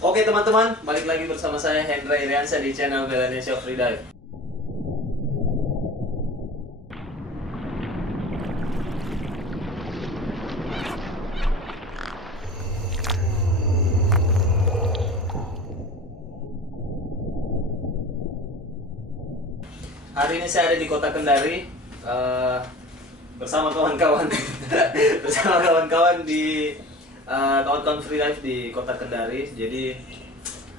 Oke teman-teman, balik lagi bersama saya Hendra Iriansyah di channel Melanesia Freedive. Hari ini saya ada di kota Kendari bersama kawan-kawan bersama kawan-kawan di kawan-kawan freedive di kota Kendari. Jadi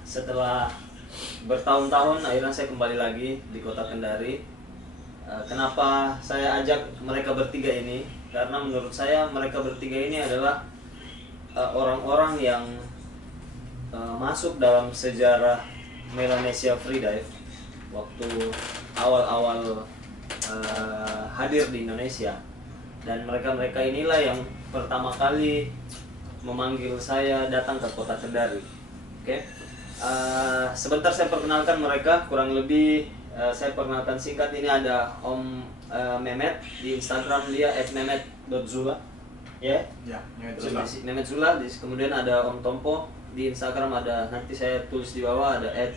setelah bertahun-tahun akhirnya saya kembali lagi di kota Kendari. Kenapa saya ajak mereka bertiga ini? Karena menurut saya mereka bertiga ini adalah orang-orang yang masuk dalam sejarah Melanesia Freedive waktu awal-awal hadir di Indonesia. Dan mereka-mereka inilah yang pertama kali memanggil saya datang ke kota Kendari. Oke, sebentar saya perkenalkan mereka. Kurang lebih saya perkenalkan singkat. Ini ada Om Mehmet di Instagram, dia @mehmet.zula, ya. Ya, Mehmet Zula. Kemudian ada Om Tompo di Instagram, ada, nanti saya tulis di bawah, ada _T_.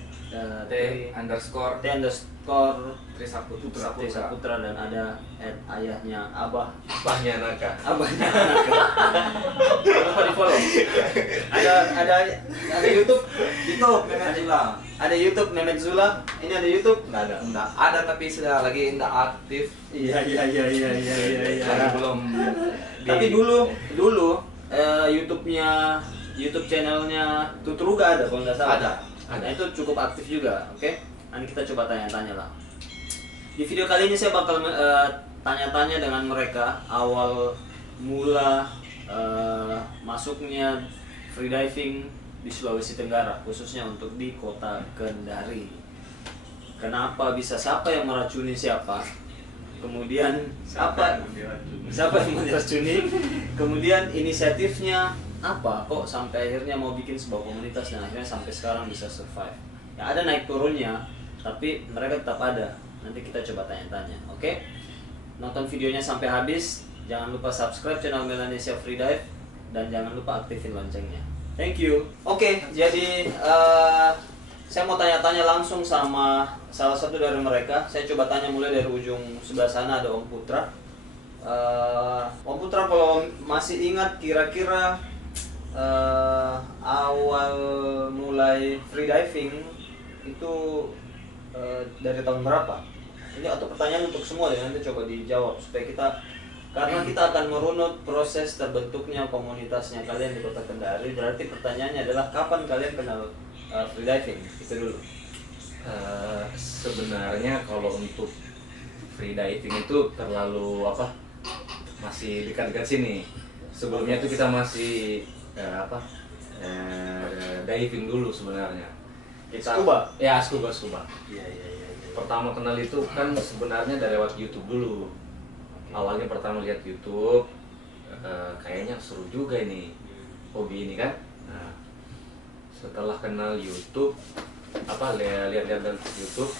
Trisaputra, dan ada ayahnya Abahnya Naka. Lupa di follow. Ada YouTube Mehmet Zula. Ada YouTube Mehmet Zula. Ini ada YouTube? Enggak ada, tapi sudah lagi enggak aktif. Iya. Karena belum Tapi dulu YouTube channelnya Tutruga ada kalau nggak salah. Ada. Nah, itu cukup aktif juga. Oke, nanti kita coba tanya-tanya lah. Di video kali ini saya bakal tanya-tanya dengan mereka awal mula masuknya freediving di Sulawesi Tenggara, khususnya untuk di kota Kendari. Kenapa bisa, siapa yang meracuni siapa? Kemudian siapa yang meracuni? Kemudian inisiatifnya apa? Kok sampai akhirnya mau bikin sebuah komunitas dan akhirnya sampai sekarang bisa survive? Ya ada naik turunnya, tapi mereka tetap ada. Nanti kita coba tanya-tanya, oke? Nonton videonya sampai habis. Jangan lupa subscribe channel Melanesia Freedive dan jangan lupa aktifin loncengnya. Thank you. Oke, jadi saya mau tanya-tanya langsung sama salah satu dari mereka. Saya coba tanya mulai dari ujung sebelah sana, ada Om Putra. Om Putra, kalau masih ingat kira-kira awal mulai freediving itu dari tahun berapa? Ini atau pertanyaan untuk semua ya, nanti coba dijawab supaya karena kita akan merunut proses terbentuknya komunitasnya kalian di kota Kendari. Berarti pertanyaannya adalah kapan kalian kenal freediving? Itu dulu. Sebenarnya kalau untuk freediving itu terlalu masih dekat-dekat sini. Sebelumnya itu kita masih diving dulu sebenarnya. Scuba? Ya, scuba. Iya. Pertama kenal itu kan sebenarnya dari lewat YouTube dulu. Awalnya pertama lihat YouTube, kayaknya seru juga ini hobi ini kan. Nah, setelah kenal YouTube, lihat dari YouTube,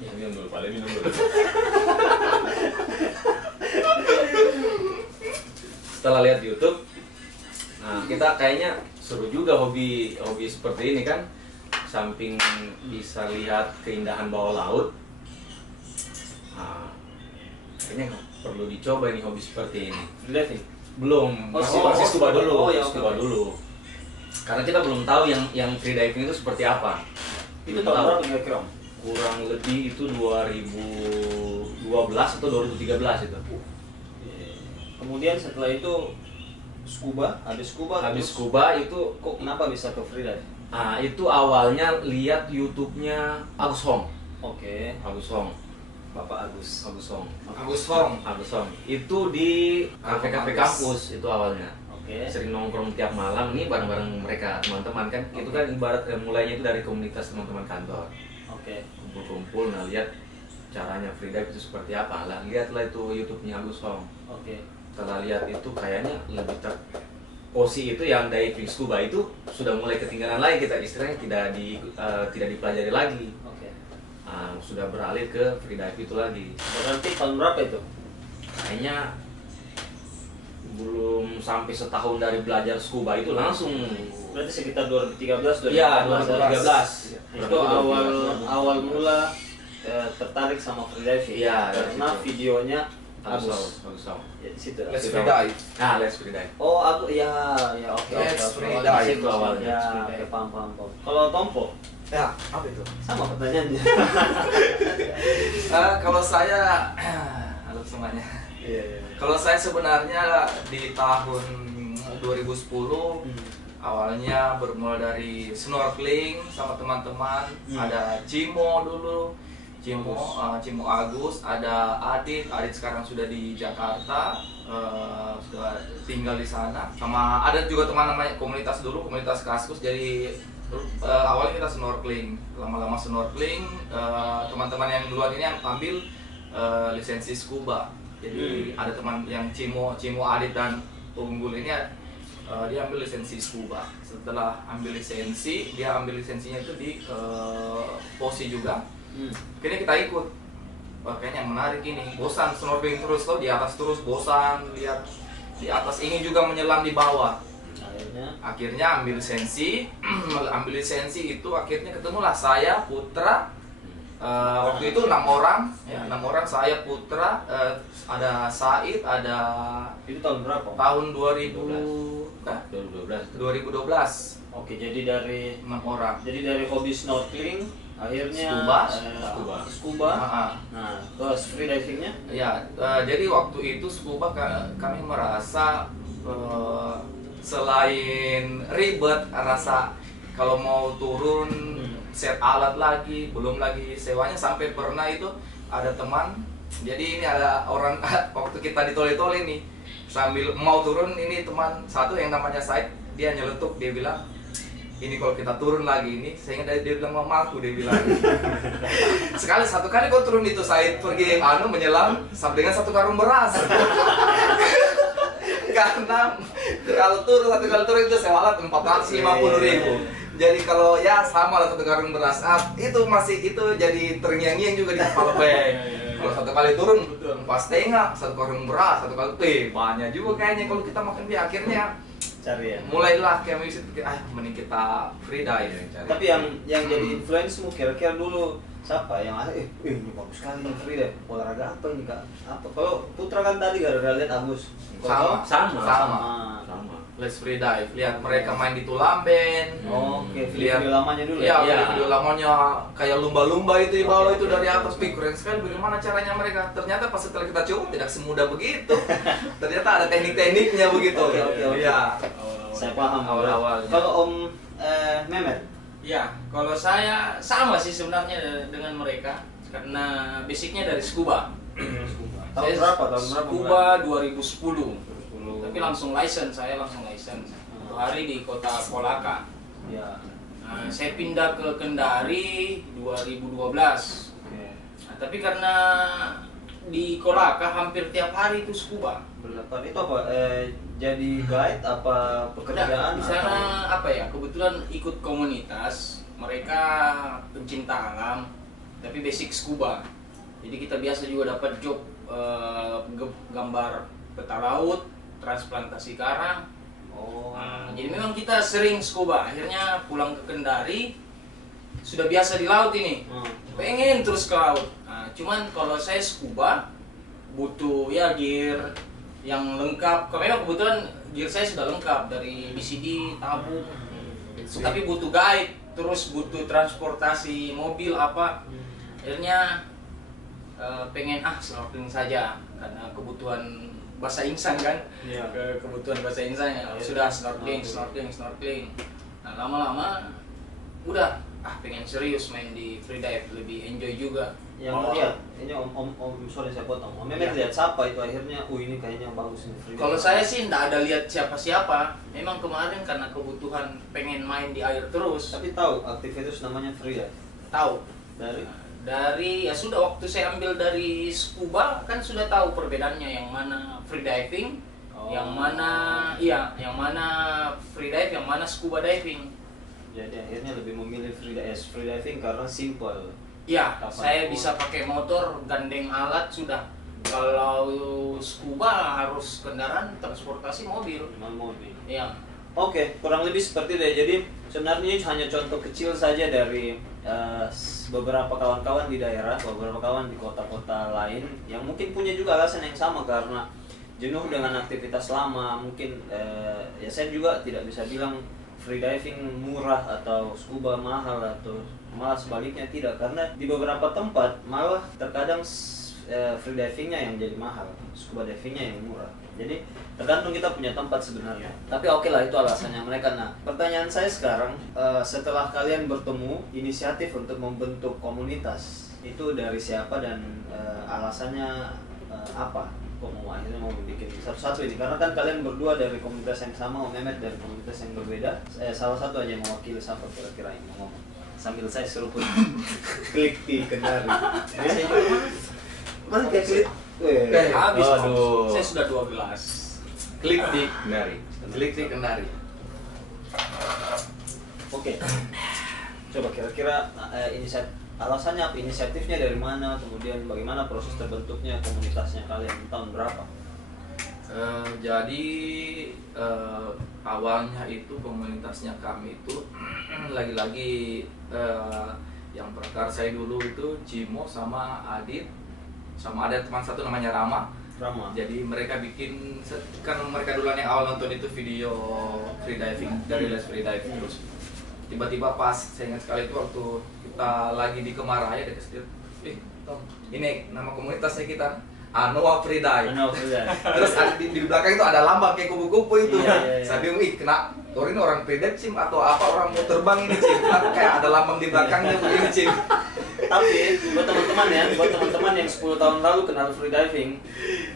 ya minum dulu. Setelah lihat YouTube, nah kita kayaknya seru juga hobi seperti ini kan. Samping bisa lihat keindahan bawah laut, kayaknya perlu dicoba nih hobi seperti ini. Freediving? Belum, masih scuba dulu. Scuba dulu. Karena kita belum tahu yang freediving itu seperti apa. Itu tahun berapa kira-kira? Kurang lebih itu 2012 atau 2013 itu. Kemudian setelah itu habis scuba itu kok kenapa bisa ke freedive? Itu awalnya lihat YouTube-nya Agus Hong. Oke. Agus Hong. Bapak Agus. Agus Hong. Itu di kafe-kafe kampus itu awalnya. Oke. Sering nongkrong tiap malam nih bareng-bareng mereka teman-teman kan. Itu kan ibarat mulainya itu dari komunitas teman-teman kantor. Oke. Kumpul-kumpul, nah lihat caranya freedive itu seperti apa lah. Lihatlah itu YouTube-nya Agus Hong. Oke. Setelah lihat itu kayaknya lebih Posi itu yang diving scuba itu sudah mulai ketinggalan lagi, kita istilahnya tidak dipelajari lagi. Oke. Sudah beralih ke freedive itu lagi. Berarti tahun berapa itu? Kayaknya belum sampai setahun dari belajar scuba itu langsung. Berarti sekitar 2013 Iya, 2014. 2013. Itu awal mula tertarik sama freediving. Iya, karena dari situ. videonya Bagus. Ya, di situ. Let's Freedive. Nah, let's freedive. Oh, aku ya oke. Let's oke. Freedive. Di situ Itu awalnya. Ya, oke, paham. Kalau Tompo Ya, apa itu? sama pertanyaannya. Kalau saya, halo semuanya. Iya. Kalau saya sebenarnya di tahun 2010 awalnya bermula dari snorkeling sama teman-teman. Ada Cimo dulu, Cimo Agus, ada Adit sekarang sudah di Jakarta, sudah tinggal di sana. Sama ada juga teman namanya komunitas dulu, komunitas Kaskus. Jadi awalnya kita snorkeling, lama-lama snorkeling, teman-teman yang duluan ini ambil lisensi scuba. Jadi ada teman yang Cimo Adit dan Unggul ini dia ambil lisensi scuba. Setelah ambil lisensi, dia ambil lisensinya itu di Posi juga. Akhirnya kita ikut. Wah, kayaknya menarik ini. Bosan snorkeling terus loh, di atas terus bosan, lihat di atas ingin juga menyelam di bawah. Akhirnya ambil lisensi. Ambil lisensi itu akhirnya ketemulah saya, Putra. Waktu itu 6 orang, ya 6 orang, saya, Putra, ada Said, ada Itu tahun berapa? tahun 2012. 2012. Oke, jadi dari 6 orang. hobi snorkeling akhirnya scuba. Nah, terus freedivingnya? Ya, jadi waktu itu scuba kami merasa selain ribet, rasa kalau mau turun set alat lagi, belum lagi sewanya, sampai pernah itu ada teman. Jadi ini ada orang waktu kita di toli-toli nih, sambil mau turun, ini teman satu yang namanya Said, dia nyeletuk, dia bilang, ini kalau kita turun lagi ini, saya ingat dia bilang mamaku, dia bilang. Satu kali kau turun itu Said pergi menyelam sampai dengan 1 karung beras. Karena kalau satu kali turun itu sewa alat 450.000. Jadi kalau ya sama lah 1 karung beras. Itu masih itu jadi terngiang-ngiang juga di kepala bek. Kalau 1 kali turun pas tengah 1 karung beras, 1 kali banyak juga kayaknya kalau kita makan dia. Akhirnya Cari ya. mulailah kami pikir, mending kita freedive. Tapi yang jadi influence-mu kira-kira dulu siapa yang ini bagus sekali nih freedive, olahraga apa ini kak? Apa? Kalau Putra kan tadi gara-gara lihat Agus. Kalau Sama. Let's Freedive. Lihat mereka main di Tulamben. Oke, Lihat video lamanya dulu ya. ya. Video lamanya kayak lumba-lumba itu di bawah itu dari atas. Keren sekali bagaimana caranya mereka. Ternyata pas setelah kita coba tidak semudah begitu. Ternyata ada teknik-tekniknya begitu. Oke. Iya. Saya paham Awal-awal. Kalau Om Mehmet, Ya, kalau saya sama sih sebenarnya dengan mereka karena basicnya dari scuba. tahun berapa? Scuba 2010. Tapi langsung license, saya langsung license. Satu hari di kota Kolaka. Ya. Nah, saya pindah ke Kendari 2012. Oke. Nah, tapi karena di Kolaka hampir tiap hari itu scuba. Berlatar itu apa? Jadi guide apa pekerjaan? Di sana apa ya? Kebetulan ikut komunitas, mereka pencinta alam, tapi basic scuba. Jadi kita biasa juga dapat job gambar peta laut, transplantasi karang. Nah, jadi memang kita sering scuba. Akhirnya pulang ke Kendari, sudah biasa di laut ini, pengen terus ke laut. Nah, cuman kalau saya scuba butuh ya gear yang lengkap. Memang kebetulan gear saya sudah lengkap dari BCD, tabung, tapi butuh guide, terus butuh transportasi mobil apa. Akhirnya pengen snorkeling saja karena kebutuhan bahasa insan kan. Iya. Kebutuhan bahasa insan ya. Sudah snorkeling. Nah, lama-lama udah pengen serius main di freedive, lebih enjoy juga. Yang lihat, ini om sorry saya potong. Om Mehmet lihat siapa itu akhirnya, ini kayaknya bagus ini freedive. Kalau saya sih nggak ada lihat siapa-siapa. Memang kemarin karena kebutuhan pengen main di air terus. Tapi tahu aktivitas namanya freedive. Tahu Dari ya sudah waktu saya ambil dari scuba kan sudah tahu perbedaannya, yang mana freediving, yang mana freedive, yang mana scuba diving. Jadi akhirnya lebih memilih freediving karena simple. Ya, Kapan saya pun. bisa pakai motor, gandeng alat sudah. Kalau scuba harus kendaraan transportasi mobil. mobil. Iya. Oke, kurang lebih seperti itu ya. Jadi sebenarnya ini hanya contoh kecil saja dari beberapa kawan-kawan di daerah, beberapa kawan di kota-kota lain yang mungkin punya juga alasan yang sama karena jenuh dengan aktivitas lama. Mungkin ya saya juga tidak bisa bilang freediving murah atau scuba mahal atau malah sebaliknya tidak, karena di beberapa tempat malah terkadang freedivingnya yang jadi mahal, scuba divingnya yang murah. Jadi tergantung kita punya tempat sebenarnya. Tapi oke lah, itu alasannya mereka. Nah, pertanyaan saya sekarang, setelah kalian bertemu, inisiatif untuk membentuk komunitas itu dari siapa dan alasannya apa? Kok mau akhirnya mau bikin satu-satu ini? Karena kan kalian berdua dari komunitas yang sama, Om Mehmet dari komunitas yang berbeda. Salah satu aja yang mewakili, siapa kira-kira yang mau ngomong? Sambil saya suruh pun klik di Kendari. Jadi saya juga mana kayak klik? Habis. Aduh. Saya sudah 2 gelas. Klik di Kendari. Klik di Kendari. Oke. Coba kira-kira alasannya apa? Inisiatifnya dari mana? Kemudian bagaimana proses terbentuknya komunitasnya kalian? Tahun berapa? Jadi awalnya itu komunitasnya kami itu lagi-lagi yang perkara saya dulu itu Jimo sama Adit, sama ada teman satu namanya Rama. Jadi mereka bikin, kan mereka duluan yang awal nonton itu video freediving dari les freediving, terus tiba-tiba pas saya ingat sekali itu waktu kita lagi di Kemaraya dekat situ, Tom, ini nama komunitasnya kita Anoa Freedive. Terus di belakang itu ada lambang kayak kupu-kupu itu. Iya. Saya bingung, kena ini orang freedive Cim atau apa, orang mau terbang ini Cim. Kenapa kayak ada lambang di belakangnya begini Cim. Tapi buat teman-teman ya, buat teman-teman yang 10 tahun lalu kenal freediving,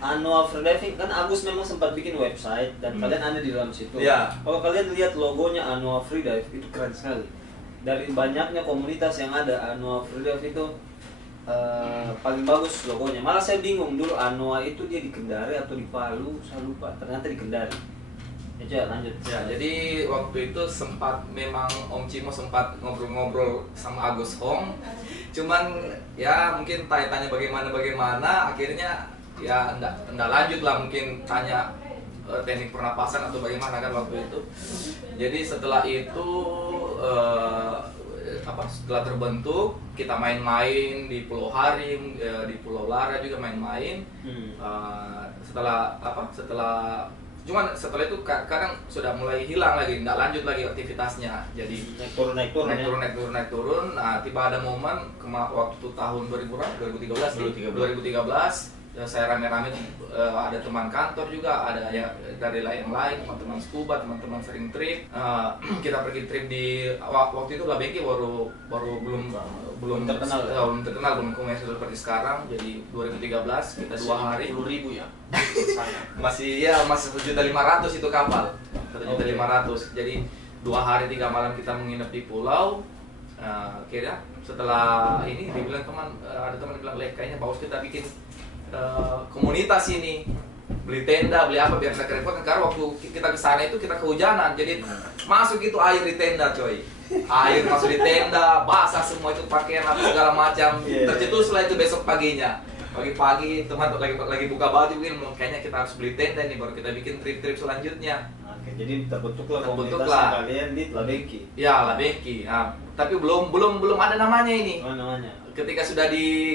Anoa Freediving kan Agus memang sempat bikin website dan kalian ada di dalam situ. Iya. Kalau kalian lihat logonya Anoa Freedive itu keren sekali. Dari banyaknya komunitas yang ada, Anoa Freedive itu paling bagus logonya. Malah saya bingung dulu Anoa itu dia di Kendari atau di Palu, saya lupa. Ternyata di Kendari. Ya, lanjut. Ya, jadi waktu itu sempat memang Om Cimo sempat ngobrol-ngobrol sama Agus Hong. Cuman ya mungkin tanya-tanya bagaimana akhirnya ya enggak lanjut lah, mungkin tanya teknik pernapasan atau bagaimana kan waktu itu. Jadi setelah itu setelah terbentuk kita main-main di Pulau Harim, di Pulau Lara juga main-main. Cuman setelah itu kadang sudah mulai hilang lagi, nggak lanjut lagi aktivitasnya. Jadi naik turun. Nah, tiba ada momen waktu tahun 2013 ya, saya rame-rame ada teman kantor juga, ada ya dari lain teman-teman scuba, teman-teman sering trip. Kita pergi trip di waktu itu Labengki baru belum terkenal, belum komersial seperti sekarang. Jadi 2013 kita 2 hari 10.000 ya. masih 1.500.000 itu kapal, 1.500.000. Jadi 2 hari 3 malam kita menginap di pulau. Akhirnya setelah ini dibilang ada teman bilang, kayaknya bagus kita bikin komunitas ini, beli tenda, beli apa biar nggak kerepotan. Karena waktu kita ke sana itu kita kehujanan, jadi masuk itu air di tenda coy, air masuk di tenda, basah semua itu pakaian apa segala macam. Tercetuslah itu besok paginya, pagi-pagi teman lagi buka baju begini, kayaknya kita harus beli tenda nih baru kita bikin trip-trip selanjutnya. Oke, jadi terbentuklah komunitas kalian di Labengki. Ya, Labengki. Nah, tapi belum ada namanya ini. Apa namanya? Ketika sudah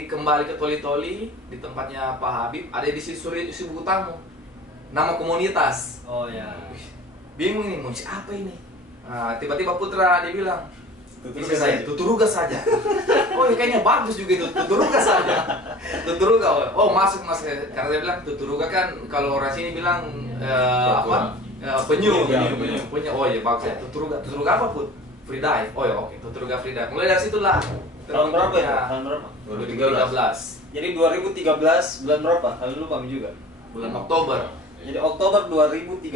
kembali ke Toli-Toli di tempatnya Pak Habib, ada di isi buku tamu nama komunitas. Oh ya. Bingung ini mau apa ini. Nah, tiba-tiba Putra dia bilang, Tuturuga saja. Oh ya, kayaknya bagus juga itu, Tuturuga saja. Tuturuga. Oh masuk karena dia bilang Tuturuga kan kalau orang sini bilang penyu. Oh iya bagus ya. Tuturuga apa Put? Freedive. Oh ya oke, Tuturuga Freedive. Mulai dari situlah. Tahun berapa ya? Tahun berapa? 2013. Jadi 2013 bulan berapa? Kalau lupa juga. Bulan Oktober. Jadi Oktober 2013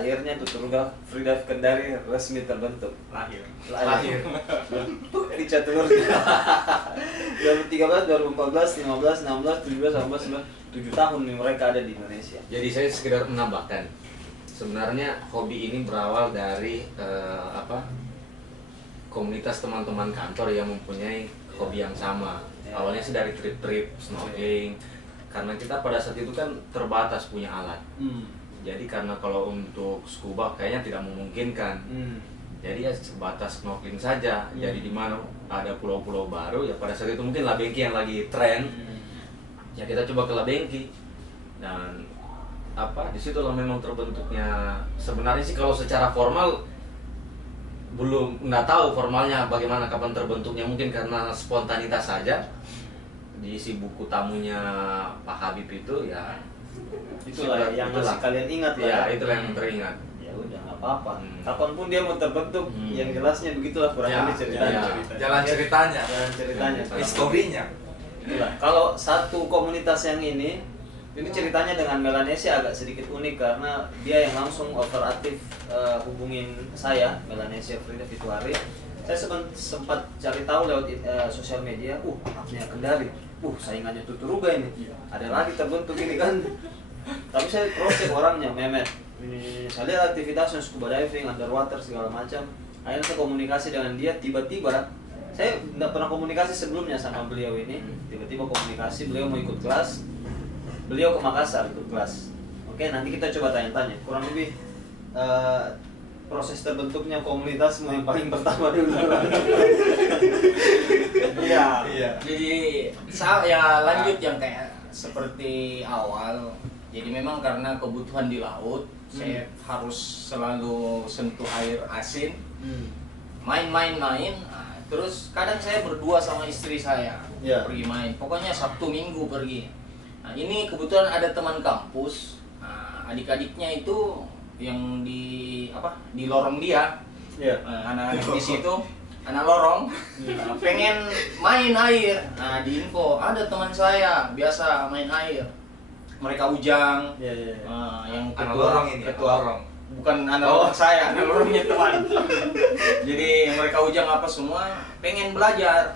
akhirnya Tuturuga Freedive Kendari resmi terbentuk. Lahir. Dicatur. 2013, 2014, 15, 16, 17, 18, 7 tahun nih mereka ada di Indonesia. Jadi saya sekedar menambahkan, sebenarnya hobi ini berawal dari komunitas teman-teman kantor yang mempunyai hobi yang sama. Awalnya sih dari trip-trip, snorkeling, karena kita pada saat itu kan terbatas punya alat. Jadi karena kalau untuk scuba kayaknya tidak memungkinkan. Jadi ya sebatas snorkeling saja. Jadi di mana ada pulau-pulau baru ya pada saat itu mungkin Labengki yang lagi tren. Ya kita coba ke Labengki. Dan disitulah memang terbentuknya. Sebenarnya sih kalau secara formal nggak tahu formalnya bagaimana kapan terbentuknya, mungkin karena spontanitas saja. Diisi buku tamunya Pak Habib itu ya itulah yang masih kalian ingat lah ya, itulah yang teringat. Ya udah nggak apa-apa, kapanpun dia mau terbentuk, yang jelasnya begitulah kurang Ya, lebih ceritanya. Jalan ceritanya. Jalan ceritanya. Historinya. Itulah. Kalau satu komunitas yang ini ceritanya dengan Melanesia agak sedikit unik karena dia yang langsung operatif hubungin saya, Melanesia Frida Fituari. Saya sempat cari tahu lewat sosial media, apnea Kendari, saingannya Tuturuga ini, ada lagi terbentuk ini kan. Tapi saya cross check orangnya, Mehmet. Saya lihat aktivitasnya scuba diving, underwater segala macam. Akhirnya saya komunikasi dengan dia, tiba-tiba saya tidak pernah komunikasi sebelumnya sama beliau ini. Tiba-tiba komunikasi, beliau mau ikut kelas. Beliau ke Makassar ikut kelas. Oke, nanti kita coba tanya-tanya. Kurang lebih proses terbentuknya komunitas yang paling pertama dulu. Iya. Jadi lanjut yang kayak seperti awal. Jadi memang karena kebutuhan di laut, saya harus selalu sentuh air asin, main. Terus kadang saya berdua sama istri saya pergi main. Pokoknya Sabtu Minggu pergi. Nah, ini kebetulan ada teman kampus, adik-adiknya itu yang di lorong dia, anak-anak di situ, anak lorong, pengen main air. Nah, di info ada teman saya biasa main air. Mereka Ujang, yang Anak ketua, lorong ini, lorong. bukan anak lorong saya, anak lorongnya teman. Jadi mereka Ujang apa semua pengen belajar.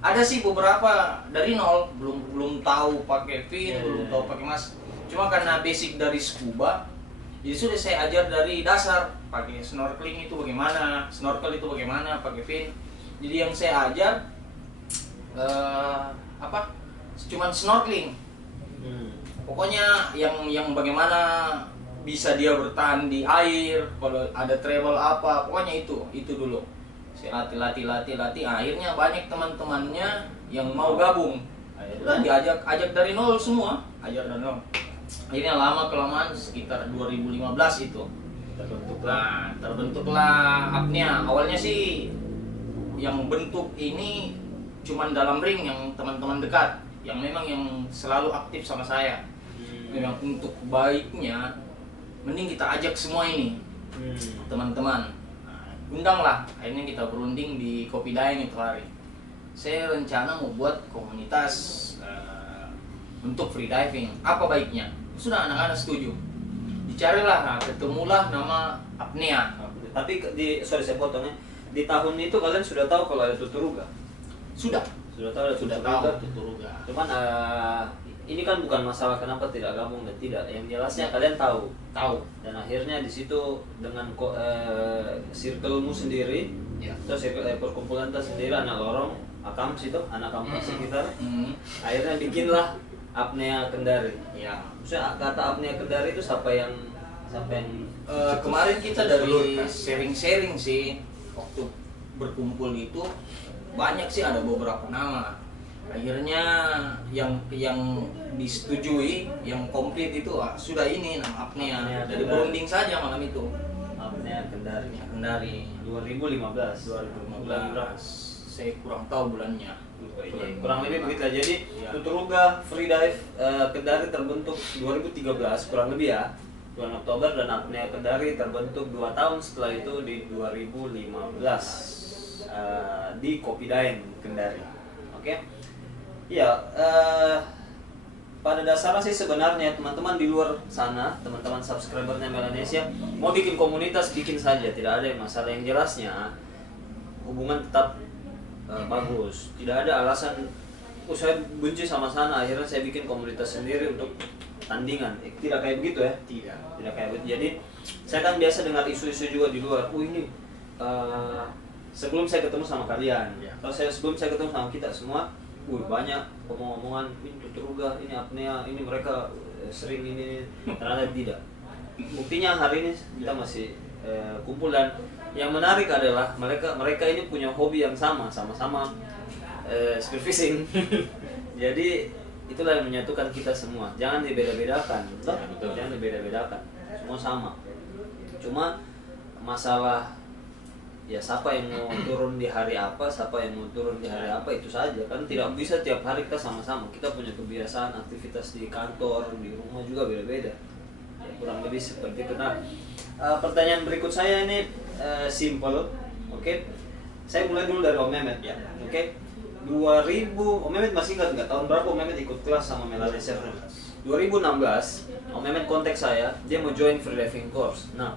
Ada sih beberapa dari nol, belum tahu pakai fin, belum tahu pakai mas. Cuma karena basic dari scuba, jadi sudah saya ajar dari dasar, pakai snorkeling itu bagaimana, snorkel itu bagaimana, pakai fin. Jadi yang saya ajar cuman snorkeling. Pokoknya yang bagaimana bisa dia bertahan di air, kalau ada travel apa, pokoknya itu dulu. Saya latih. Akhirnya banyak teman-temannya yang mau gabung. Udah ajak dari nol semua, ajar dari nol. Akhirnya lama kelamaan sekitar 2015 itu terbentuklah apnea. Awalnya sih yang bentuk ini cuman dalam ring yang teman-teman dekat, yang memang yang selalu aktif sama saya. Memang untuk baiknya mending kita ajak semua ini teman-teman. Undanglah, akhirnya kita berunding di Kopi Daeng itu hari. Saya rencana mau buat komunitas untuk free diving. Apa baiknya? Sudah anak-anak setuju. Dicarilah, ketemulah nama apnea. Tapi saya potongnya. Di tahun itu kalian sudah tahu kalau ada Tuturuga? Sudah tahu ada Tuturuga. Tuturuga. Cuman ini kan bukan masalah kenapa tidak gabung dan tidak. Yang jelasnya kalian tahu. Dan akhirnya di situ dengan circle-mu sendiri, terus perkumpulan kita sendiri, anak lorong, akams itu, anak kampus sekitar. Akhirnya bikinlah apnea Kendari. Ya. Maksudnya kata apnea Kendari itu siapa yang kemarin kita dari sharing sih waktu berkumpul itu banyak sih, ada beberapa nama. Akhirnya yang disetujui, yang komplit itu sudah ini nama apnea. Dari berunding saja malam itu. Apnea Kendari. Kendari 2015. Saya kurang tahu bulannya. Kurang lebih begitu lah. Jadi Tuturuga Free Dive Kendari terbentuk 2013 kurang lebih ya, bulan Oktober, dan apnea Kendari terbentuk 2 tahun setelah itu di 2015 di Kopi Daeng Kendari. Oke. Ya, pada dasarnya sih sebenarnya teman-teman di luar sana, teman-teman subscribernya Melanesia mau bikin komunitas, bikin saja, tidak ada yang masalah. Yang jelasnya hubungan tetap bagus, tidak ada alasan saya benci sama sana akhirnya saya bikin komunitas sendiri untuk tandingan. Tidak kayak begitu ya, tidak kayak begitu. Jadi saya kan biasa dengar isu-isu juga di luar, ini sebelum saya ketemu sama kalian, kalau sebelum saya ketemu sama kita semua, banyak omong-omongan ini Tuturuga, ini apnea, ini mereka sering ini, ternyata tidak. Buktinya hari ini kita masih kumpul, dan yang menarik adalah mereka ini punya hobi yang sama-sama spearfishing. Jadi itulah yang menyatukan kita semua. Jangan dibeda-bedakan, toh? Ya, betul. Jangan dibeda-bedakan. Semua sama. Cuma masalah ya siapa yang mau turun di hari apa, siapa yang mau turun di hari apa, itu saja. Kan tidak bisa tiap hari kita sama-sama. Kita punya kebiasaan aktivitas di kantor, di rumah juga beda-beda. Ya, kurang lebih seperti itu. Nah, pertanyaan berikut saya ini simple, oke? Saya mulai dulu dari Om Mehmet ya, oke? 2000, Om Mehmet masih ingat nggak tahun berapa Om Mehmet ikut kelas sama Melanesia? 2016, Om Mehmet kontak saya, dia mau join freediving course. Nah,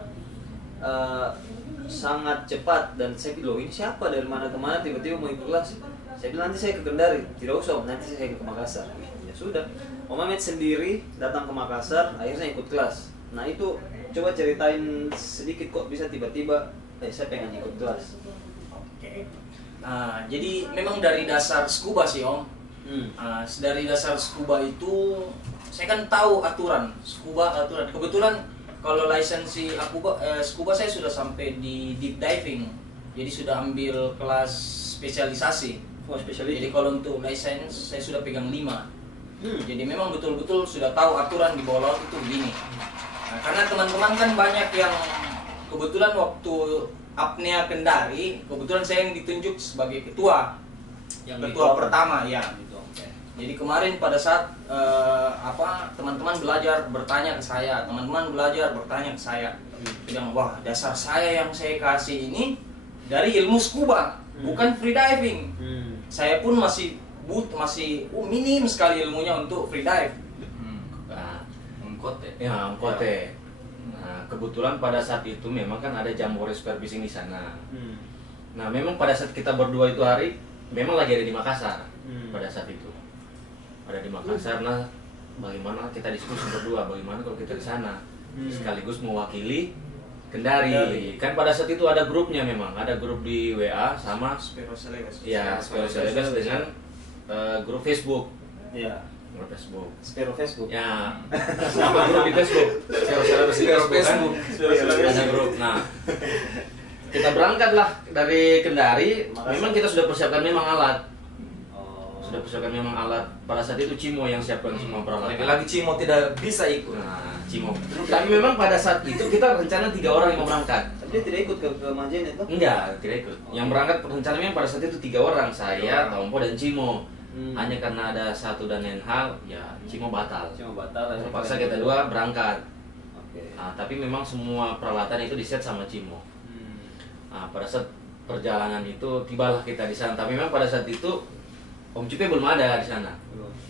sangat cepat, dan saya bilang, ini siapa dari mana ke mana tiba-tiba mau ikut kelas? Saya bilang nanti saya ke Kendari, tidak usah Om, nanti saya ke Makassar. Ya sudah, Om Mehmet sendiri datang ke Makassar, akhirnya ikut kelas. Nah itu coba ceritain sedikit kok bisa tiba-tiba, saya pengen ikut kelas. Oke. Nah, jadi memang dari dasar scuba sih Om. Dari dasar scuba itu saya kan tahu aturan aturan. Kebetulan kalau lisensi scuba saya sudah sampai di deep diving. Jadi sudah ambil kelas spesialisasi. Oh, spesialis. Jadi kalau untuk lisensi saya sudah pegang 5. Jadi memang betul-betul sudah tahu aturan di bawah laut itu begini. Nah, karena teman-teman kan banyak yang kebetulan waktu apnea Kendari, kebetulan saya yang ditunjuk sebagai ketua. Yang ketua pertama ya gitu. Jadi kemarin pada saat teman-teman belajar bertanya ke saya, bilang wah dasar saya yang saya kasih ini dari ilmu scuba, bukan freediving. Saya pun masih minim sekali ilmunya untuk freedive. Mengkote. Ya, Mengkote. Nah, kebetulan pada saat itu memang kan ada Jambore Spearfishing di sana. Nah, memang pada saat kita berdua itu hari, memang lagi ada di Makassar. Pada saat itu ada di Makassar. Nah, bagaimana kita diskusi berdua, bagaimana kalau kita ke sana sekaligus mewakili Kendari. Kan pada saat itu ada grupnya, memang ada grup di WA sama Spero Celebes dengan grup Facebook. Iya. Grup Facebook. Spero Facebook. Ya, sama grup di Facebook. Spero Facebook. Ada grup. Nah, kita berangkatlah dari Kendari. Memang kita sudah persiapkan memang alat. Sudah persiapkan memang alat. Pada saat itu Cimo yang siapkan semua peralatan. Lagi-lagi Cimo tidak bisa ikut. Nah, Cimo. Tapi memang pada saat itu kita rencana 3 orang yang mau berangkat. Tapi dia tidak ikut ke Majen itu? Enggak, tidak ikut. Yang berangkat rencananya pada saat itu 3 orang, saya, Tompo dan Cimo. Hanya karena ada satu dan lain hal, ya Cimo batal. Terpaksa kita 2 berangkat. Nah, tapi memang semua peralatan itu diset sama Cimo. Nah, pada saat perjalanan itu tibalah kita di sana. Tapi memang pada saat itu Om Cupe belum ada di sana.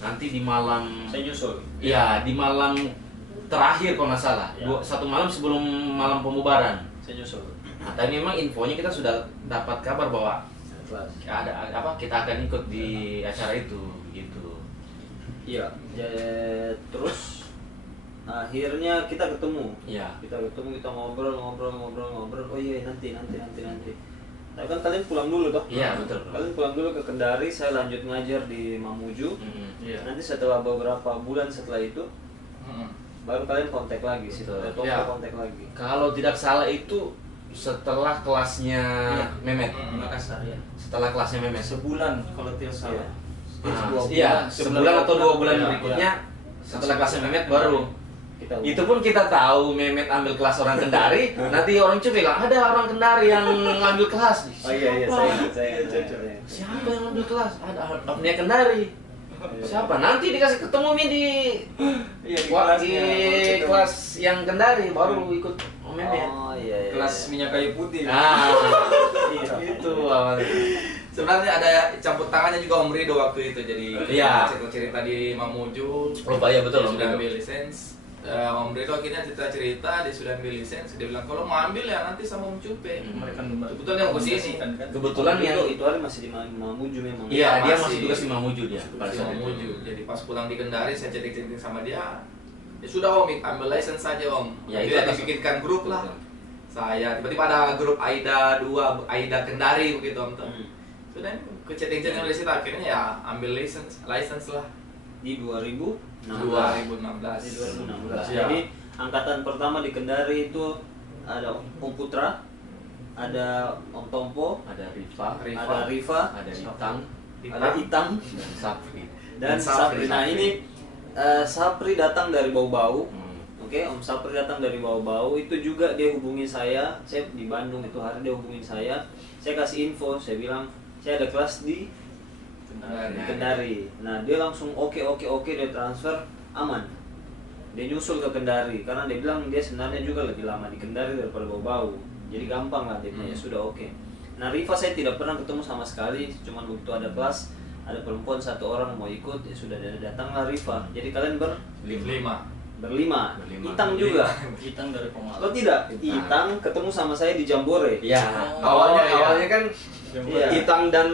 Nanti di malam. Saya nyusul. Iya, di malam terakhir kalau nggak salah. Ya. 1 malam sebelum malam pembubaran. Saya nyusul. Nah, tapi memang infonya kita sudah dapat kabar bahwa kita akan ikut di acara itu, gitu. Iya. Terus akhirnya kita ketemu. Iya. Kita ngobrol. Oh iya nanti. Tapi kan kalian pulang dulu toh? Iya, betul. Kalian pulang dulu ke Kendari, saya lanjut ngajar di Mamuju. Nanti setelah beberapa bulan setelah itu, baru kalian kontak lagi sih. Ya. Kontak lagi. Kalau tidak salah itu setelah kelasnya Mehmet. Makassar ya. Setelah kelasnya Mehmet. Sebulan kalau tidak salah. Iya, sebulan atau 2 bulan berikutnya setelah kelasnya Mehmet baru. Itu pun kita tahu Mehmet ambil kelas orang Kendari, nanti orang Cupe bilang ada orang Kendari yang ngambil kelas. Oh iya, saya. Siapa yang ngambil kelas? Ada apnea Kendari. Siapa? Nanti dikasih ketemu di kelas yang Kendari baru ikut Om Mehmet. Oh iya. Kelas minyak kayu putih. Itu awalnya. Sebenarnya ada campur tangannya juga Om Rido waktu itu, jadi cerita di Mamuju. Oh iya betul. Dia sudah ambil lisensi. Om Rido akhirnya cerita dia sudah ambil lisensi. Dia bilang kalau mau ambil ya nanti sama Om Cupe. Mereka kebetulan yang posisi. Kebetulan yang itu hari masih di Mamuju memang. Iya, dia masih tugas di Mamuju dia. Pada saat Mamuju. Jadi pas pulang di Kendari saya chatting sama dia. Ya sudah Om, ambil lisensi saja Om. Ya, dia dibikinkan grup lah. Saya tiba-tiba ada grup Aida 2, Aida Kendari begitu Om. Sudah ke chatting-chatting dari situ, akhirnya ya ambil license lah Di 2016. 2016. Di 2016. Ya. Jadi angkatan pertama di Kendari itu ada Om Putra, ada Om Tompo, Ada Rifa, ada Rifa, ada Itang, ada Itang, dan Sapri. dan Sapri. Sapri. Nah ini Sapri datang dari Bau-Bau. Hmm. Oke, Om Sapri datang dari Bau-Bau. Itu juga dia hubungi saya di Bandung itu hari dia hubungin saya kasih info, saya bilang saya ada kelas di Kendari. Nah dia langsung oke dia transfer aman. Dia nyusul ke Kendari karena dia bilang dia sebenarnya juga lebih lama di Kendari daripada Bau-Bau. Jadi gampang lah dia bilang, ya sudah oke. Nah Rifa saya tidak pernah ketemu sama sekali, cuman begitu ada kelas ada perempuan satu orang mau ikut, ya sudah datanglah Rifa. Jadi kalian berlima. Berlima. Itang juga. Hitang dari Pemalang. Kalau tidak, Itang. Itang ketemu sama saya di Jambore. Ya, Oh, awalnya iya. kan Iya. Itang dan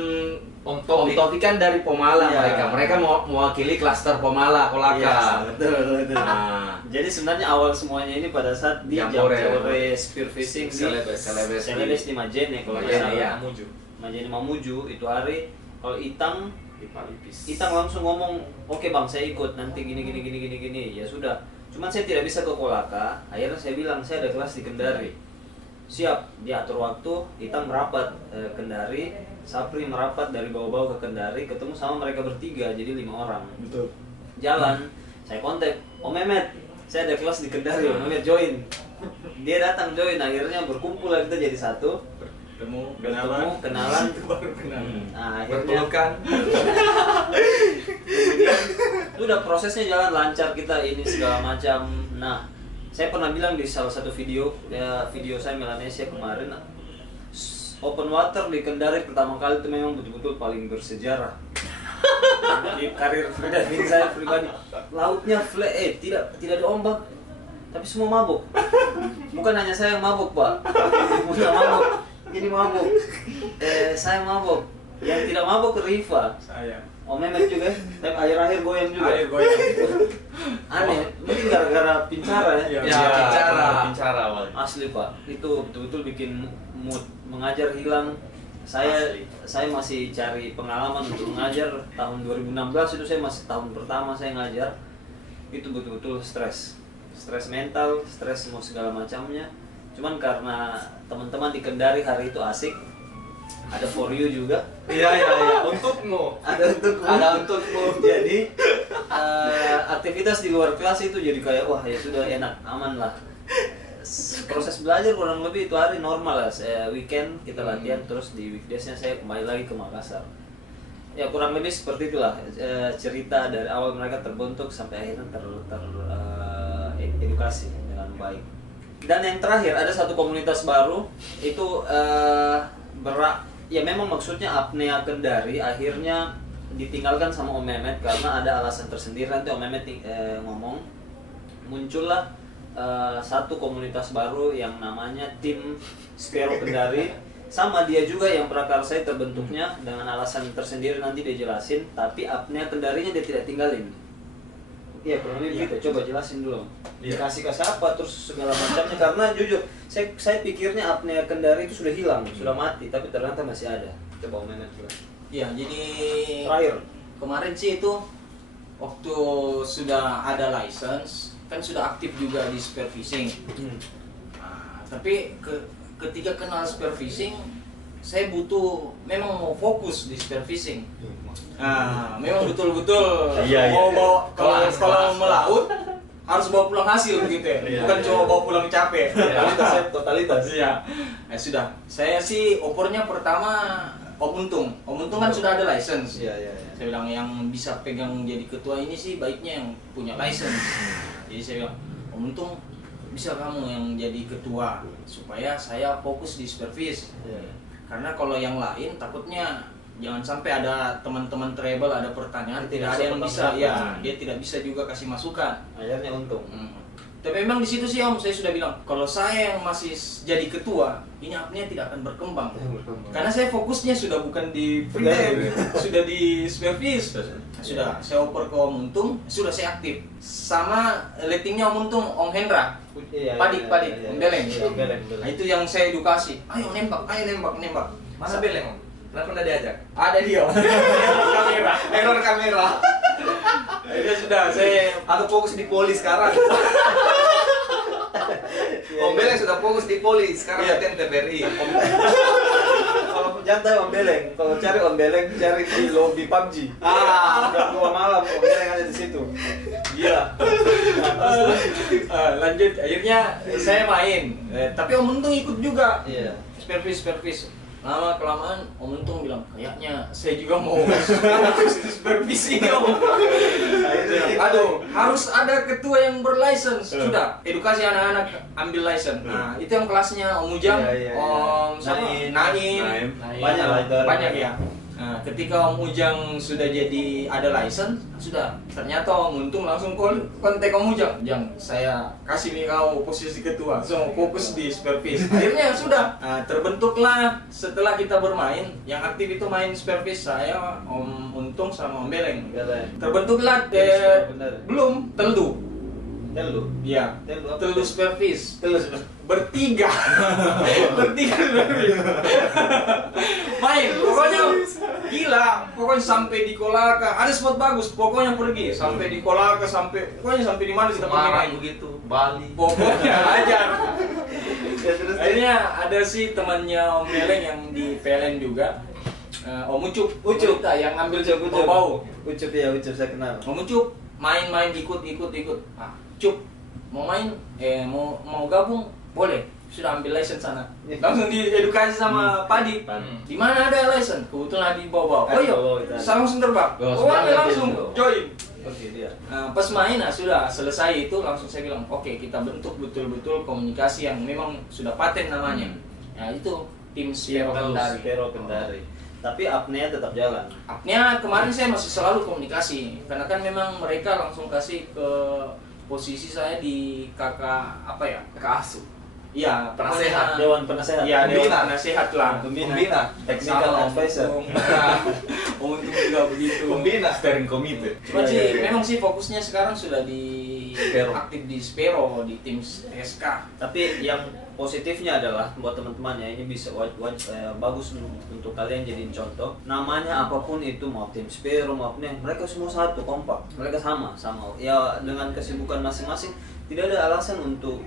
Om Om Taufik. Taufik kan dari Pemalang Iya. mereka mau mewakili klaster Pomala, Kolaka. Iya, betul. Nah, Jadi sebenarnya awal semuanya ini pada saat di Jambore. Jambore spearfishing di Celebes di Majene kalau nggak Majene, salah. iya. Mamuju. Majene Mamuju itu hari. Kalau Itang Di Palipis. langsung ngomong, oke bang saya ikut nanti gini. Ya sudah. Cuman saya tidak bisa ke Kolaka. Akhirnya saya bilang saya ada kelas di Kendari. Siap, diatur waktu. Itang merapat Kendari, Sapri merapat dari Bau-Bau ke Kendari, ketemu sama mereka bertiga, jadi 5 orang. betul. Jalan, saya kontak Om Mehmet, saya ada kelas di Kendari, Om Mehmet join. Dia datang join, akhirnya berkumpul lah kita jadi satu. Ketemu, Kenalan. baru kenalan. Nah, akhirnya Berpelukan. udah prosesnya jalan lancar, kita ini segala macam. Nah, saya pernah bilang di salah satu video saya Melanesia kemarin, open water di Kendari pertama kali itu memang betul-betul paling bersejarah di karir freediving saya pribadi. Lautnya flat, tidak ada ombak, tapi semua mabuk. Bukan hanya saya yang mabuk pak, bukan mabuk, ini mabuk. Saya mabuk, yang tidak mabuk Rifa. Saya. Om Mehmet juga, tapi akhir-akhir goyang juga. Air goyang. Aneh, mungkin gara-gara pincara ya. Ya, pincara. awalnya. Asli pak, itu betul-betul bikin mood mengajar hilang. Saya masih cari pengalaman untuk mengajar. Tahun 2016 itu saya masih tahun pertama saya ngajar. Itu betul-betul stres mental, stres mau segala macamnya. Cuman karena teman-teman di Kendari hari itu asik, ada for you juga. Iya. Untukmu. Ada untukmu. Jadi aktivitas di luar kelas itu jadi kayak wah ya sudah enak, aman lah. Proses belajar kurang lebih itu hari normal lah. Weekend kita latihan, terus di weekdaysnya saya kembali lagi ke Makassar. Ya kurang lebih seperti itulah cerita dari awal mereka terbentuk sampai akhirnya edukasi dengan baik. Dan yang terakhir ada satu komunitas baru itu ya memang maksudnya apnea Kendari akhirnya ditinggalkan sama Om Mehmet karena ada alasan tersendiri. Nanti Om Mehmet ngomong, muncullah satu komunitas baru yang namanya tim Spero Kendari. Sama dia juga yang prakarsa terbentuknya dengan alasan tersendiri, nanti dia jelasin. Tapi apnea Kendarinya dia tidak tinggalin. Iya kurang lebih gitu. Coba jelasin dulu. Dikasih apa terus segala macamnya, karena jujur saya pikirnya apnea Kendari itu sudah hilang, sudah mati, tapi ternyata masih ada. Coba Om Mehmet juga. Ya, jadi Terakhir kemarin sih itu waktu sudah ada license kan sudah aktif juga di spearfishing. Nah, tapi ketika kenal spearfishing saya butuh memang mau fokus di spearfishing. Nah, memang betul-betul mau bawa kalau melaut harus bawa pulang hasil begitu ya. Bukan cuma bawa pulang capek. Totalitas. Iya. Nah, sudah. Saya sih opornya pertama Om Untung. Om Untung kan sudah ada license. Iya. Saya bilang yang bisa pegang jadi ketua ini sih baiknya yang punya license. Jadi saya bilang, Om Untung bisa kamu yang jadi ketua supaya saya fokus di spearfish. Karena kalau yang lain takutnya jangan sampai ada teman-teman travel ada pertanyaan tidak ada yang bisa dia tidak bisa juga kasih masukan. Akhirnya Untung. Tapi memang di situ sih Om saya sudah bilang kalau saya yang masih jadi ketua ini apnea tidak akan berkembang. Karena saya fokusnya sudah bukan di freedive, sudah di spearfish. Sudah saya oper ke Om Untung, sudah saya aktif. Sama lettingnya Om Untung, Om Hendra. Padik, Om Beleng. Nah, itu yang saya edukasi. Ayo nembak. Mana beleng, Om? Kenapa nggak diajak? Ada dia Om. Error kamera. Error kamera. Itu sudah saya Atau fokus di poli sekarang. Om Beleng sudah fokus di poli, sekarang Iya. latihan TBRI. Kalau jantai Om Beleng, kalau cari Om Beleng cari di lobby PUBG. Jam 2 malam Om Beleng ada di situ. Gila. lanjut akhirnya saya main. Tapi Om Untung ikut juga. Iya. Supervis. Lama kelamaan Om Untung bilang kayaknya saya juga mau fokus di supervisi Om. Aduh, harus ada ketua yang berlicense. Sudah, edukasi anak-anak ambil license. Nah, itu yang kelasnya Om Ujang, Iya. Om siapa? Naim. Naim. Banyak lah itu. Banyak ya. Nah, ketika Om Ujang sudah jadi ada license, sudah ternyata Om Untung langsung kontak Om Ujang. Jang, saya kasih nih kau posisi ketua, so fokus di supervis. Akhirnya sudah, nah, terbentuklah setelah kita bermain, yang aktif itu main supervis saya, Om Untung sama Om Beleng. Terbentuklah Benar. belum Teldu. Telu. Iya, Telu apa? Teldu supervis. Telu. Bertiga supervis. Main, pokoknya gila, pokoknya sampai di Kolaka, ada spot bagus, pokoknya pergi sampai di Kolaka, pokoknya sampai di mana kita pergi Semarang main. begitu, Bali. Pokoknya ajar. Terus Akhirnya ada sih temannya Om Beleng yang di PLN juga, Om Ucup, Ucup. yang ngambil Ucup. bau. Ucup ya, Ucup saya kenal. Om Ucup main-main ikut. Ah, Cup mau main, mau gabung boleh. Sudah ambil license sana. Langsung diedukasi sama Padi. Di mana ada license? Kebetulan di bawah. Oh iya, saya langsung terbang. Oh, Ambil semangat langsung itu. join. Oke dia. Nah, pas main, nah sudah selesai itu langsung saya bilang, oke kita bentuk betul-betul komunikasi yang memang sudah paten namanya. Nah itu tim Spero Kendari. Spero Kendari. Tapi apnea tetap jalan. Apnya kemarin saya masih selalu komunikasi, karena kan memang mereka langsung kasih ke posisi saya di kakak apa ya? Kasu. Iya, Penasehat, pokoknya- Dewan penasehat. Iya, Pembina. dewan penasehat lah. Pembina. Technical Sama, advisor. Untuk juga begitu. Pembina. Steering committee. Cuma Iya, sih iya, iya. memang sih fokusnya sekarang sudah di Spero. aktif di Spero, di tim SK. Tapi yang positifnya adalah buat teman-teman ya, ini bisa bagus untuk kalian jadiin contoh. Namanya apapun itu, mau tim Spero maupun mereka semua satu, kompak. Mereka sama. Ya dengan kesibukan masing-masing, tidak ada alasan untuk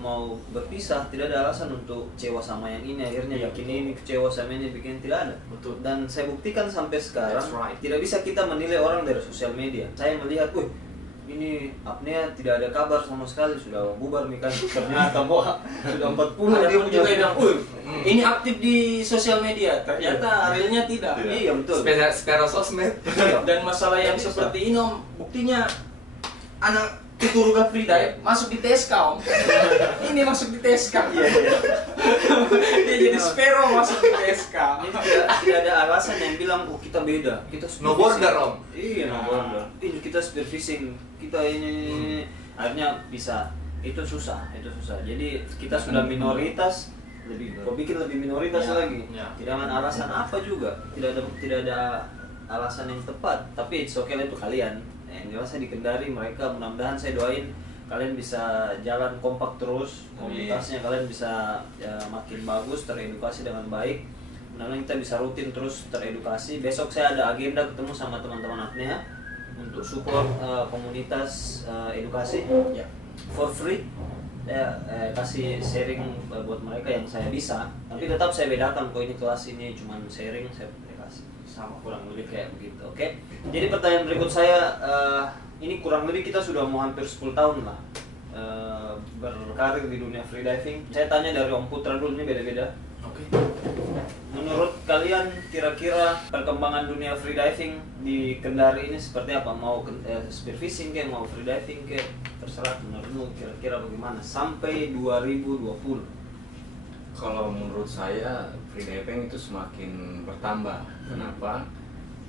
mau berpisah, tidak ada alasan untuk kecewa sama yang ini akhirnya Iya, bikin ini, kecewa sama ini bikin, tidak ada. Betul. Dan saya buktikan sampai sekarang That's right. tidak bisa kita menilai orang dari sosial media. Saya melihat, wih, ini apnea tidak ada kabar sama sekali, sudah bubar nih kan. Ternyata wah, sudah 40 Ada dia pun punya juga yang bilang, ini aktif di sosial media. Ternyata realnya tidak. Iya betul. Spero sosmed. Dan masalah yang Bisa. seperti ini Om, buktinya anak Tuturuga Freedive masuk di TSK Om. Ini masuk di TSK. Dia jadi Spero masuk di TSK. Ini tidak ada alasan yang bilang, oh kita beda, kita No spearfishing." border, Om. Iya, no border. Ini kita spearfishing, kita ini akhirnya bisa. Itu susah. Jadi kita sudah minoritas, kok bikin lebih minoritas Ya, lagi. ya. Tidak dengan alasan apa juga, tidak ada alasan yang tepat. Tapi it's okay lah, itu kalian. Yang jelas saya di Kendari, mereka mudah-mudahan saya doain kalian bisa jalan kompak terus, komunitasnya kalian bisa ya, makin bagus, teredukasi dengan baik. Mudah-mudahan kita bisa rutin terus teredukasi. Besok saya ada agenda ketemu sama teman-teman apnea untuk support komunitas edukasi Ya. for free. Kasih sharing buat mereka yang saya bisa, tapi tetap saya bedakan kok ini kelas ini cuman sharing, saya kasih sama kurang lebih kayak begitu. Oke, jadi pertanyaan berikut saya, ini kurang lebih kita sudah mau hampir 10 tahun lah berkarir di dunia freediving. Saya tanya dari Om Putra dulu, ini beda-beda. Oke. Menurut kalian kira-kira perkembangan dunia freediving di Kendari ini seperti apa? Mau spearfishing kayak mau freediving kayak terserah, menurutmu kira-kira bagaimana sampai 2020? Kalau menurut saya freediving itu semakin bertambah. Kenapa?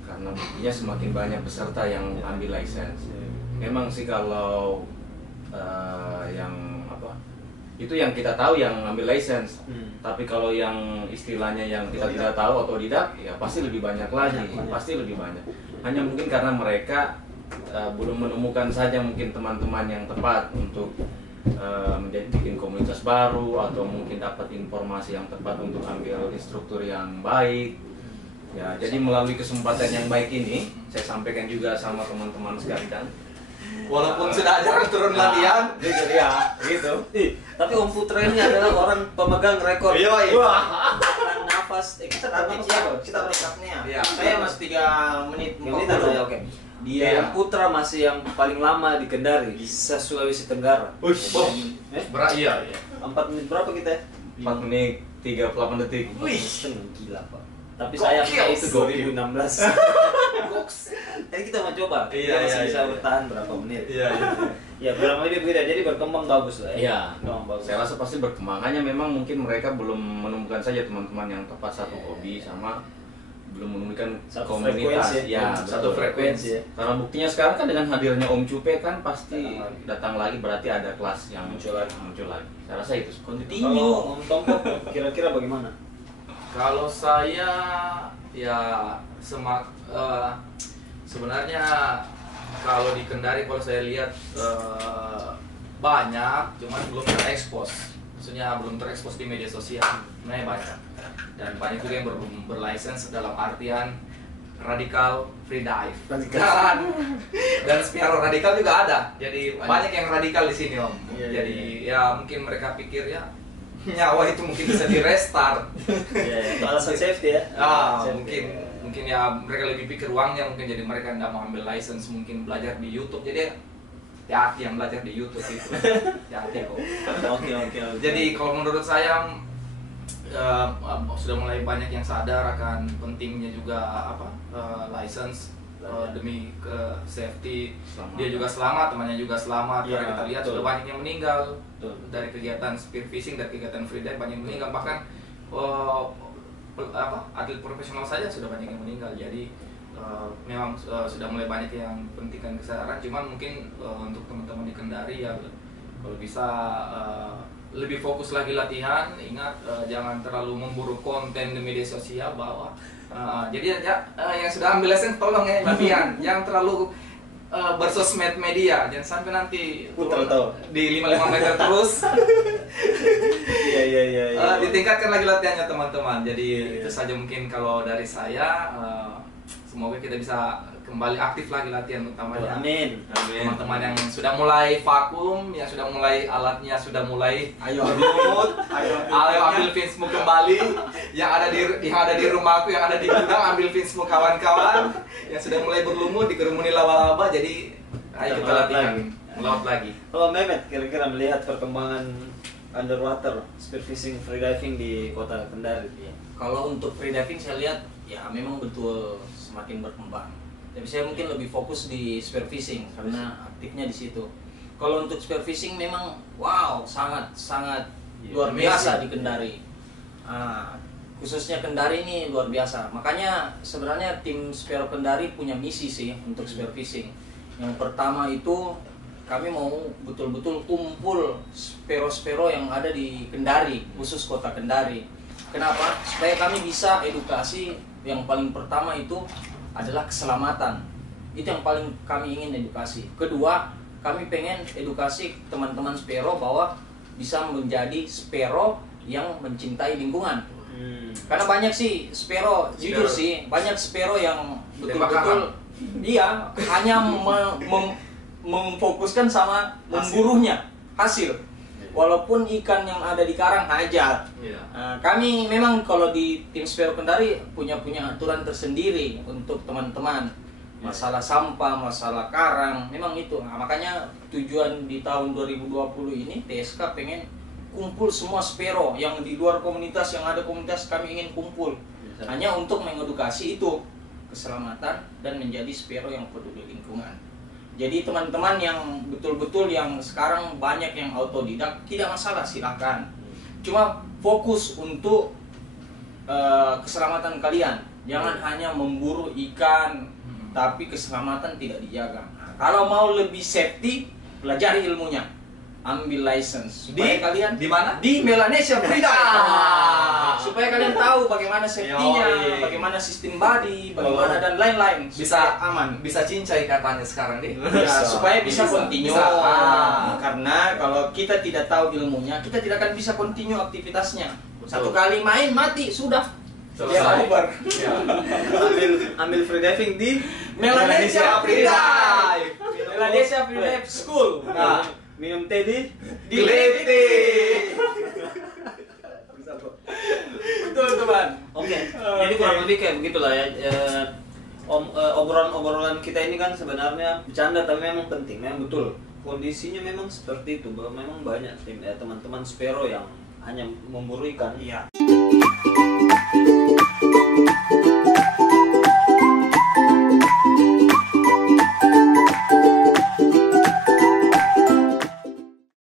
Karena buktinya semakin banyak peserta yang ambil license. Memang sih kalau yang apa? Itu yang kita tahu yang ambil license. Tapi kalau yang istilahnya yang kita tidak tahu otodidak, ya pasti lebih banyak lagi. Pasti lebih banyak. Hanya mungkin karena mereka belum menemukan saja mungkin teman-teman yang tepat untuk menjadi bikin komunitas baru atau mungkin dapat informasi yang tepat untuk ambil instruktur yang baik. Ya, jadi melalui kesempatan yang baik ini, saya sampaikan juga sama teman-teman sekalian. Walaupun sudah jarang turun latihan, Jadi ya, gitu. Tapi Om Putra ini adalah orang pemegang rekor. Iya, iya. Wah, tahan nafas. Kita tahan nafas apa? Kita rekapnya. Iya. Saya masih 3 menit. Yang ini tahan ya, oke. Dia Iya. Om Putra masih yang paling lama di Kendari, di Sulawesi Tenggara. Ush. berat iya. 4 menit berapa kita ya? 4 menit 38 detik. Wih, gila Pak. Tapi Gokil. sayangnya itu Gokil. 2016. Jadi kita mau coba. Iya, Dia masih iya, bisa iya. bertahan berapa menit. Iya, iya. Ya, kurang lebih beda. Jadi berkembang bagus lah ya. Iya, Berkembang bagus. saya rasa pasti berkembang. Hanya memang mungkin mereka belum menemukan saja teman-teman yang tepat satu hobi sama belum menemukan Satu komunitas. frekuensi Ya, satu betul. frekuensi. ya. Karena buktinya sekarang kan dengan hadirnya Om Cupe kan pasti Datang lagi. datang lagi, berarti ada kelas yang Muncul lagi. Saya rasa itu. Continue. Kalau Om Tompo kira-kira bagaimana? Kalau saya ya sebenarnya kalau di Kendari kalau saya lihat banyak, cuman belum terekspos. Maksudnya belum terekspos di media sosial. Sebenarnya banyak. Dan banyak juga yang berlicense dalam artian radikal free dive. Dan Spiaro radikal juga ada. Jadi banyak yang radikal di sini, Om. Iya, Jadi ya mungkin mereka pikir ya nyawa itu mungkin bisa di restart. Iya, itu alasan safety ya. Mungkin ya mereka lebih pikir uangnya, mungkin jadi mereka nggak mau ambil license, mungkin belajar di YouTube. Jadi hati-hati yang belajar di YouTube itu. Hati-hati kok. Oke. Jadi kalau menurut saya sudah mulai banyak yang sadar akan pentingnya juga license demi ke safety. Selamat. Dia juga selamat, temannya juga selamat. Iya, Karena kita lihat betul. sudah banyak yang meninggal Betul. dari kegiatan spearfishing, dari kegiatan freedive banyak yang meninggal. Bahkan atlet profesional saja sudah banyak yang meninggal. Jadi memang sudah mulai banyak yang pentingkan kesadaran. Cuman mungkin untuk teman-teman di Kendari ya kalau bisa lebih fokus lagi latihan. Ingat jangan terlalu memburu konten di media sosial bahwa jadi yang sudah ambil lesson tolong ya latihan. Jangan terlalu bersosmed media. Jangan sampai nanti Putra turun tahu. di 55 meter terus. Iya. Ditingkatkan lagi latihannya teman-teman. Jadi Iya. itu saja mungkin kalau dari saya. Semoga kita bisa kembali aktif lagi latihan, utamanya Amin. teman-teman yang sudah mulai vakum, yang sudah mulai alatnya sudah mulai Ayo. berlumut, ayo ambil Finsmoke kembali. Yang ada di rumahku, yang ada di gudang, ambil Finsmoke kawan-kawan. Yang sudah mulai berlumut, dikerumuni laba-laba. Jadi ayo kita latihan, melaut lagi. Kalau Mehmet kira-kira melihat perkembangan underwater spearfishing freediving di Kota Kendari. Kalau untuk freediving saya lihat ya memang betul semakin berkembang. Tapi saya mungkin lebih fokus di spearfishing karena aktifnya di situ. Kalau untuk spearfishing memang wow sangat luar biasa di Kendari. Khususnya Kendari ini luar biasa. Makanya sebenarnya tim Spearo Kendari punya misi sih untuk spearfishing. Yang pertama itu kami mau betul-betul kumpul spero-spero yang ada di Kendari, khusus Kota Kendari. Kenapa? Supaya kami bisa edukasi. Yang paling pertama itu adalah keselamatan. Itu yang paling kami ingin edukasi. Kedua, kami pengen edukasi teman-teman Spearo bahwa bisa menjadi Spearo yang mencintai lingkungan. Karena banyak sih Spearo, jujur sih, banyak Spearo yang betul-betul dia hanya memfokuskan sama memburunya hasil. Walaupun ikan yang ada di karang hajar. Kami memang kalau di tim Spearo Kendari punya aturan tersendiri untuk teman-teman. Masalah sampah, masalah karang, memang itu. Makanya tujuan di tahun 2020 ini TSK pengen kumpul semua Spearo yang di luar komunitas, yang ada komunitas kami ingin kumpul. Hanya untuk mengedukasi itu keselamatan dan menjadi Spearo yang peduli lingkungan. Jadi teman-teman yang betul-betul yang sekarang banyak yang autodidak, tidak masalah, silakan. Cuma fokus untuk keselamatan kalian. Jangan hanya memburu ikan, tapi keselamatan tidak dijaga. Nah, kalau mau lebih safety, pelajari ilmunya. ambil license Di supaya kalian di mana? di Melanesia Freedive. Ah. Supaya kalian tahu bagaimana safety-nya, Yoi. bagaimana sistem body, bagaimana dan lain-lain Bisa supaya aman. Bisa cincai katanya sekarang deh. Ya, supaya bisa continue. Bisa. Ah. Karena kalau kita tidak tahu ilmunya, kita tidak akan bisa continue aktivitasnya. Betul. Satu kali main mati sudah. Selesai. Ya, over. Ya. ambil free diving di Melanesia Freedive. Minum- Melanesia Freedive School. Nah, minum teh di Di Levity. Bisa, Bro. Betul teman. Oke, jadi kurang lebih kayak begitulah ya. Obrolan-obrolan kita ini kan sebenarnya bercanda tapi memang penting, memang betul. Kondisinya memang seperti itu, bahwa memang banyak teman-teman Spero yang hanya memburu ikan. Iya.